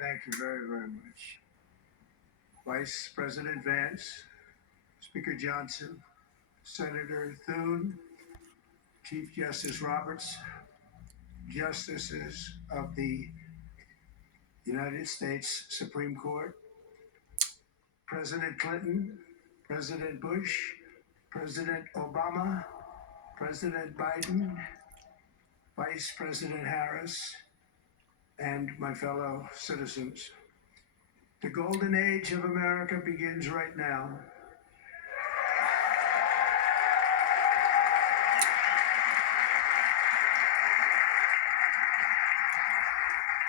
Thank you very, very much. Vice President Vance, Speaker Johnson, Senator Thune, Chief Justice Roberts, Justices of the United States Supreme Court, President Clinton, President Bush, President Obama, President Biden, Vice President Harris, and my fellow citizens. The golden age of America begins right now.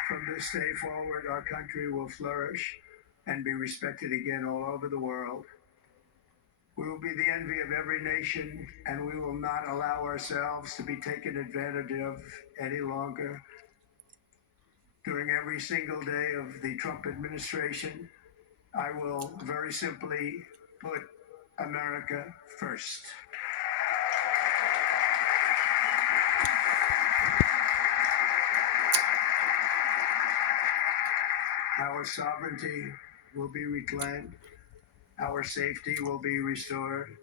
From this day forward, our country will flourish and be respected again all over the world. We will be the envy of every nation, and we will not allow ourselves to be taken advantage of any longer. During every single day of the Trump administration, I will very simply put America first. Our sovereignty will be reclaimed. Our safety will be restored.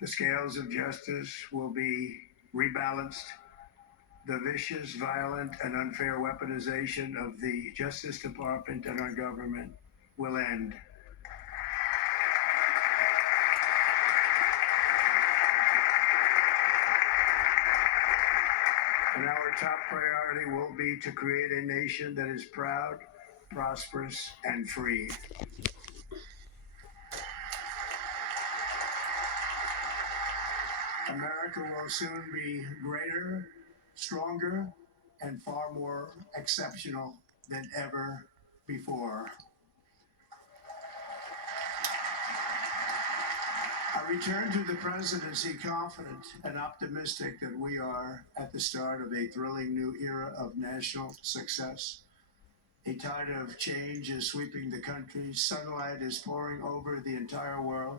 The scales of justice will be rebalanced. The vicious, violent, and unfair weaponization of the Justice Department and our government will end. And our top priority will be to create a nation that is proud, prosperous, and free. America will soon be greater, stronger, and far more exceptional than ever before. I return to the presidency confident and optimistic that we are at the start of a thrilling new era of national success. A tide of change is sweeping the country. Sunlight is pouring over the entire world,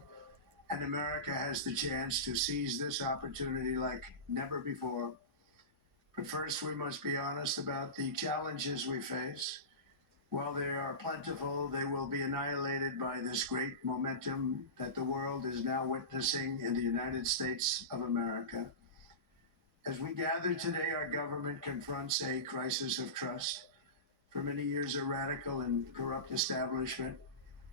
and America has the chance to seize this opportunity like never before. But first, we must be honest about the challenges we face. While they are plentiful, they will be annihilated by this great momentum that the world is now witnessing in the United States of America. As we gather today, our government confronts a crisis of trust. For many years, a radical and corrupt establishment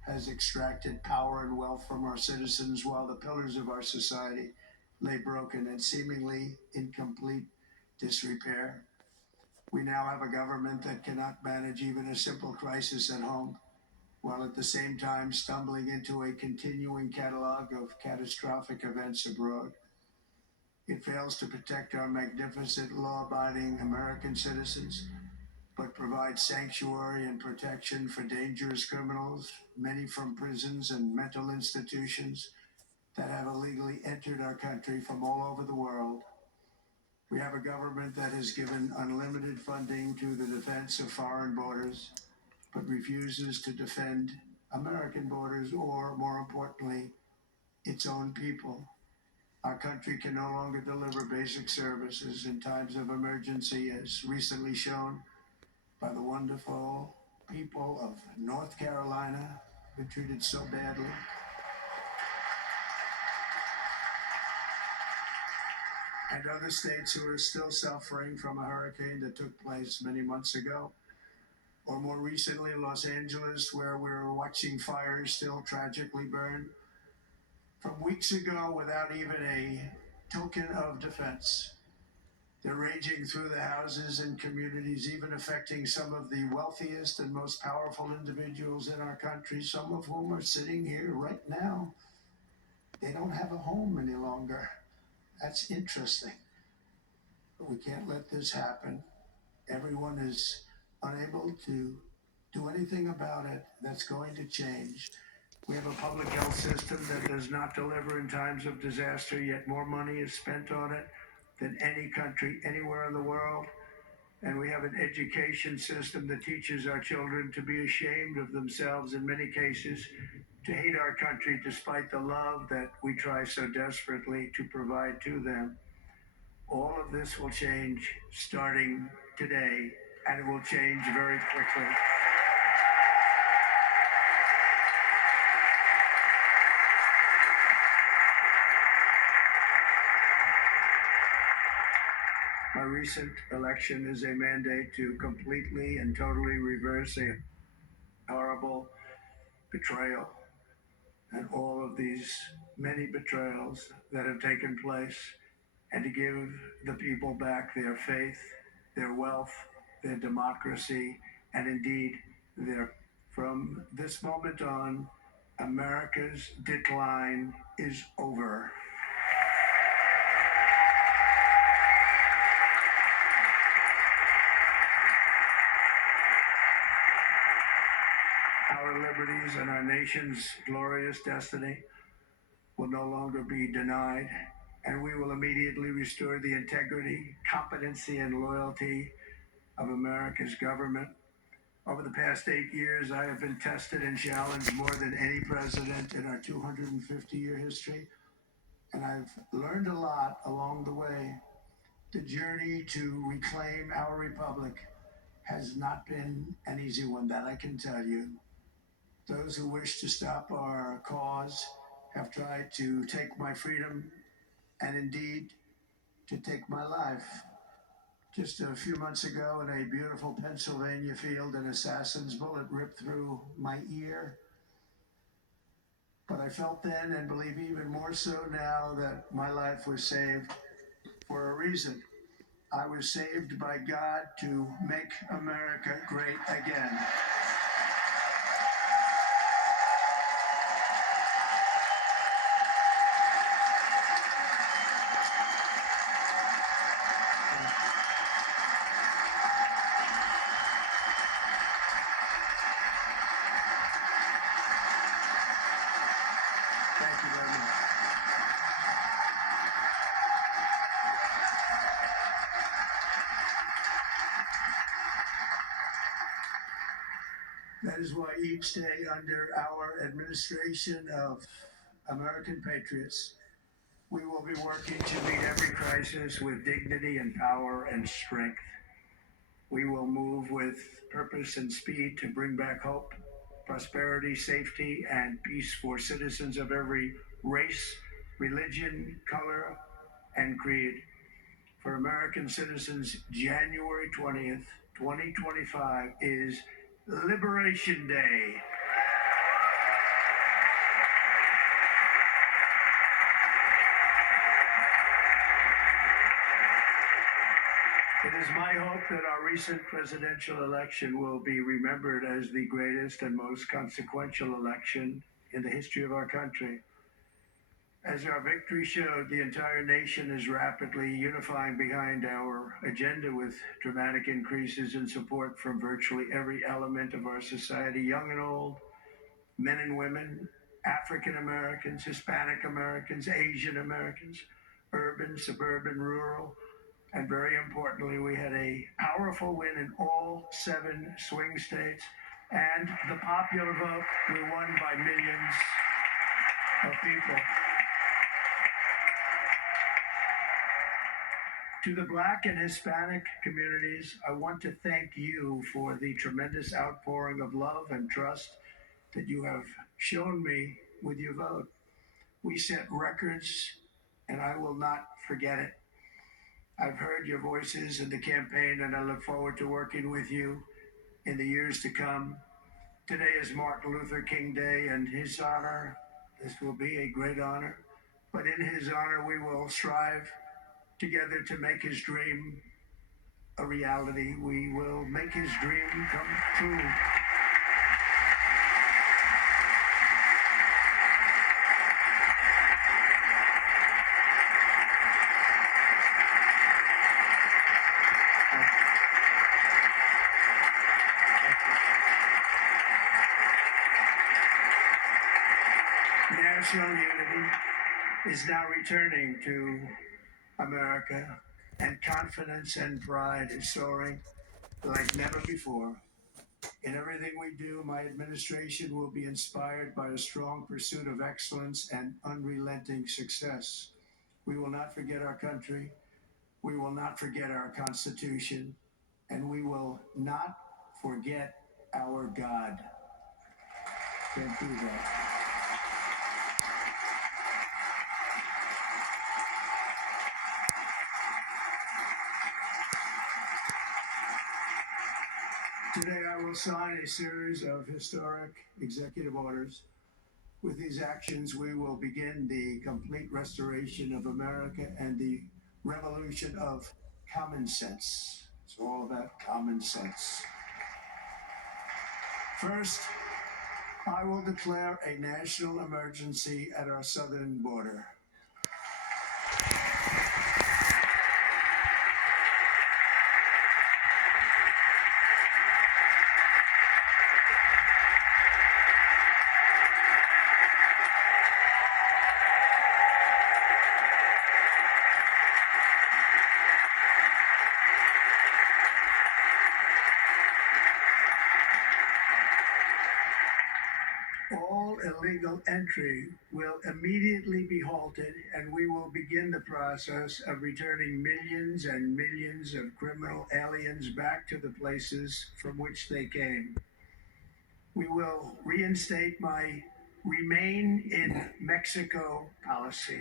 has extracted power and wealth from our citizens while the pillars of our society lay broken and seemingly in complete disrepair. We now have a government that cannot manage even a simple crisis at home, while at the same time stumbling into a continuing catalog of catastrophic events abroad. It fails to protect our magnificent, law-abiding American citizens, but provides sanctuary and protection for dangerous criminals, many from prisons and mental institutions that have illegally entered our country from all over the world. We have a government that has given unlimited funding to the defense of foreign borders, but refuses to defend American borders or, more importantly, its own people. Our country can no longer deliver basic services in times of emergency, as recently shown by the wonderful people of North Carolina, who were treated so badly. And other states who are still suffering from a hurricane that took place many months ago. Or more recently, Los Angeles, where we're watching fires still tragically burn from weeks ago without even a token of defense. They're raging through the houses and communities, even affecting some of the wealthiest and most powerful individuals in our country, some of whom are sitting here right now. They don't have a home any longer. That's interesting. But we can't let this happen. Everyone is unable to do anything about it. That's going to change. We have a public health system that does not deliver in times of disaster, yet more money is spent on it than any country anywhere in the world. And we have an education system that teaches our children to be ashamed of themselves in many cases, to hate our country despite the love that we try so desperately to provide to them. All of this will change starting today, and it will change very quickly. recent election is a mandate to completely and totally reverse a horrible betrayal and all of these many betrayals that have taken place, and to give the people back their faith, their wealth, their democracy, and indeed their. From this moment on, America's decline is over. Our liberties and our nation's glorious destiny will no longer be denied, and we will immediately restore the integrity, competency, and loyalty of America's government. Over the past 8 years, I have been tested and challenged more than any president in our 250-year history, and I've learned a lot along the way. The journey to reclaim our republic has not been an easy one, that I can tell you. Those who wish to stop our cause have tried to take my freedom and indeed to take my life. Just a few months ago in a beautiful Pennsylvania field, an assassin's bullet ripped through my ear. But I felt then, and believe even more so now, that my life was saved for a reason. I was saved by God to make America great again. Thank you very much. That is why each day under our administration of American patriots, we will be working to meet every crisis with dignity and power and strength. We will move with purpose and speed to bring back hope, prosperity, safety, and peace for citizens of every race, religion, color, and creed. For American citizens, January 20th, 2025 is Liberation Day. It is my hope that our recent presidential election will be remembered as the greatest and most consequential election in the history of our country. As our victory showed, the entire nation is rapidly unifying behind our agenda with dramatic increases in support from virtually every element of our society, young and old, men and women, African Americans, Hispanic Americans, Asian Americans, urban, suburban, rural, and very importantly, we had a powerful win in all 7 swing states, and the popular vote, we won by millions of people. To the Black and Hispanic communities, I want to thank you for the tremendous outpouring of love and trust that you have shown me with your vote. We set records, and I will not forget it. I've heard your voices in the campaign, and I look forward to working with you in the years to come. Today is Martin Luther King Day, and his honor, this will be a great honor, but in his honor, we will strive together to make his dream a reality. We will make his dream come true. National unity is now returning to America, and confidence and pride is soaring like never before. In everything we do, my administration will be inspired by a strong pursuit of excellence and unrelenting success. We will not forget our country, we will not forget our Constitution, and we will not forget our God. Can't do that. Today, I will sign a series of historic executive orders. With these actions, we will begin the complete restoration of America and the revolution of common sense. It's all about common sense. First, I will declare a national emergency at our southern border. All illegal entry will immediately be halted, and we will begin the process of returning millions and millions of criminal aliens back to the places from which they came. We will reinstate my Remain in Mexico policy.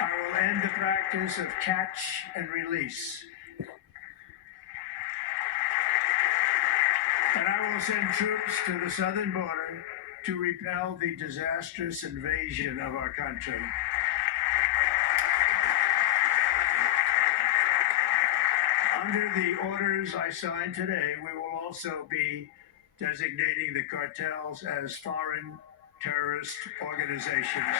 I will end the practice of catch and release. And I will send troops to the southern border to repel the disastrous invasion of our country. Under the orders I signed today, we will also be designating the cartels as foreign terrorist organizations.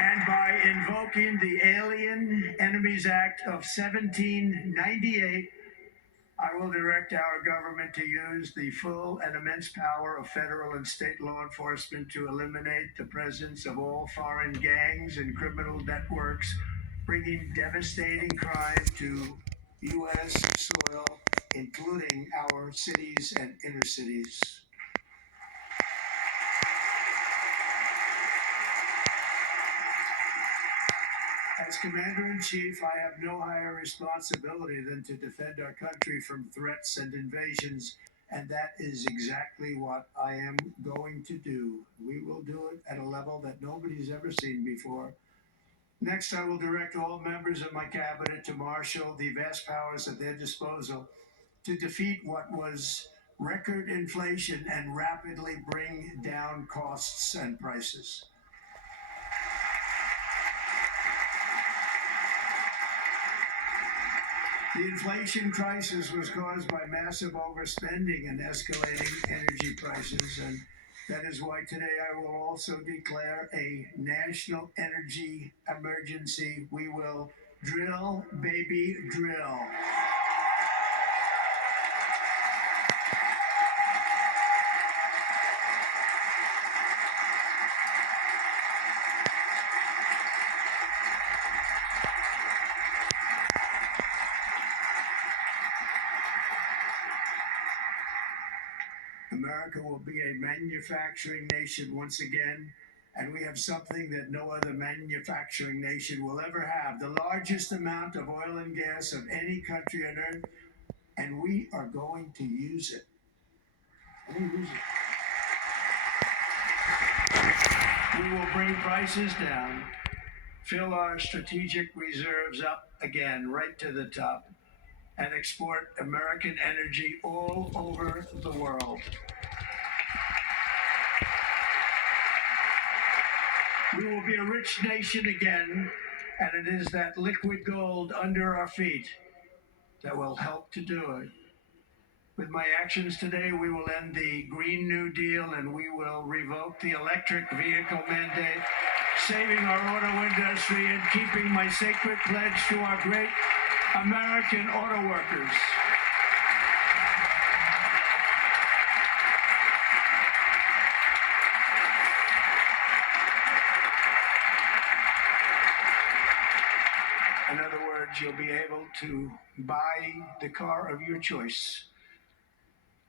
And by invoking the Alien Enemies Act of 1798, I will direct our government to use the full and immense power of federal and state law enforcement to eliminate the presence of all foreign gangs and criminal networks, bringing devastating crime to U.S. soil, including our cities and inner cities. As Commander-in-Chief, I have no higher responsibility than to defend our country from threats and invasions, and that is exactly what I am going to do. We will do it at a level that nobody's ever seen before. Next, I will direct all members of my cabinet to marshal the vast powers at their disposal to defeat what was record inflation and rapidly bring down costs and prices. The inflation crisis was caused by massive overspending and escalating energy prices, and that is why today I will also declare a national energy emergency. We will drill, baby, drill. America will be a manufacturing nation once again, and we have something that no other manufacturing nation will ever have, the largest amount of oil and gas of any country on earth, and we are going to use it. We will bring prices down, fill our strategic reserves up again right to the top, and export American energy all over the world. We will be a rich nation again, and it is that liquid gold under our feet that will help to do it. With my actions today, we will end the Green New Deal and we will revoke the electric vehicle mandate, saving our auto industry and keeping my sacred pledge to our great American auto workers. In other words, you'll be able to buy the car of your choice.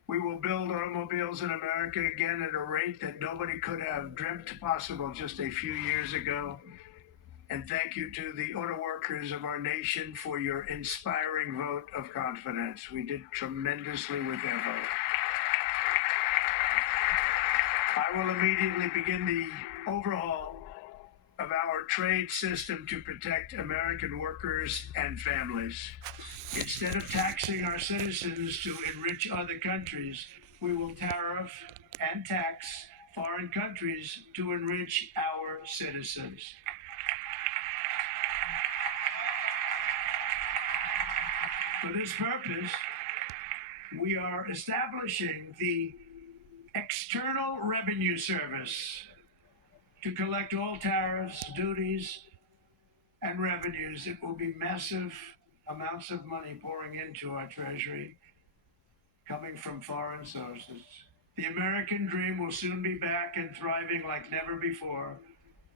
We will build automobiles in America again at a rate that nobody could have dreamt possible just a few years ago. And thank you to the auto workers of our nation for your inspiring vote of confidence. We did tremendously with their vote. I will immediately begin the overhaul of our trade system to protect American workers and families. Instead of taxing our citizens to enrich other countries, we will tariff and tax foreign countries to enrich our citizens. For this purpose, we are establishing the External Revenue Service to collect all tariffs, duties, and revenues. It will be massive amounts of money pouring into our treasury coming from foreign sources. The American dream will soon be back and thriving like never before.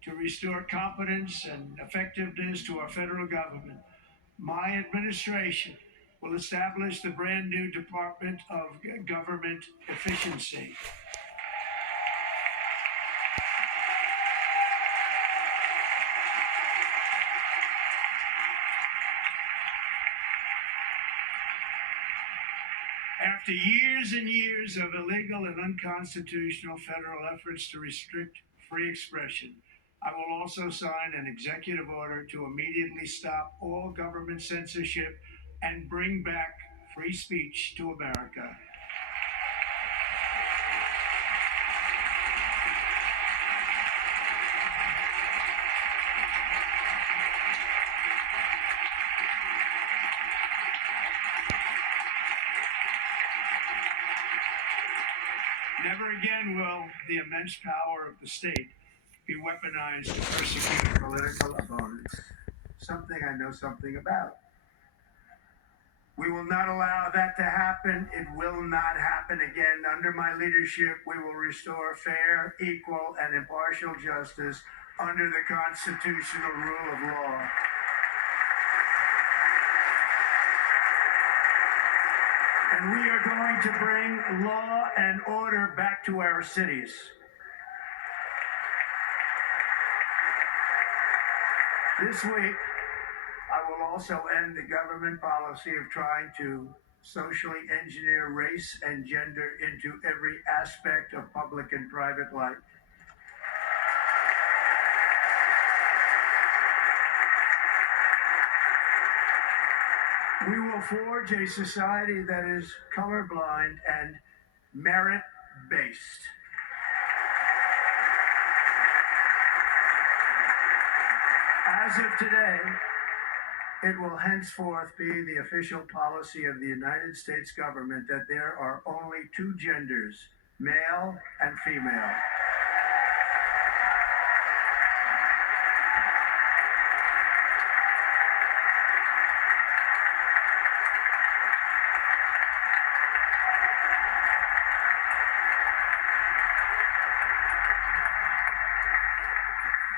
To restore confidence and effectiveness to our federal government, my administration will establish the brand new Department of Government Efficiency. After years and years of illegal and unconstitutional federal efforts to restrict free expression, I will also sign an executive order to immediately stop all government censorship and bring back free speech to America. Never again will the immense power of the state be weaponized to persecute political opponents, something I know something about. We will not allow that to happen. It will not happen again. Under my leadership, we will restore fair, equal, and impartial justice under the constitutional rule of law. And we are going to bring law and order back to our cities. This week, I will also end the government policy of trying to socially engineer race and gender into every aspect of public and private life. We will forge a society that is colorblind and merit-based. As of today, it will henceforth be the official policy of the United States government that there are only two genders, male and female.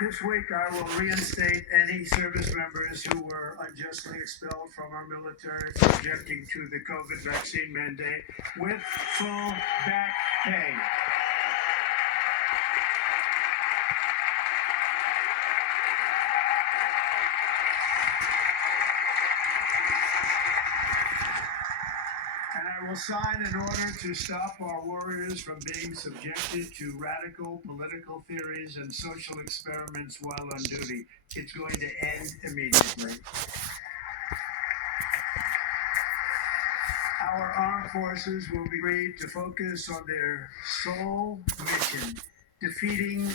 This week, I will reinstate any service members who were unjustly expelled from our military for objecting to the COVID vaccine mandate with full back pay. And I will sign an order to stop our warriors from being subjected to radical political theories and social experiments while on duty. It's going to end immediately. Our armed forces will be free to focus on their sole mission, defeating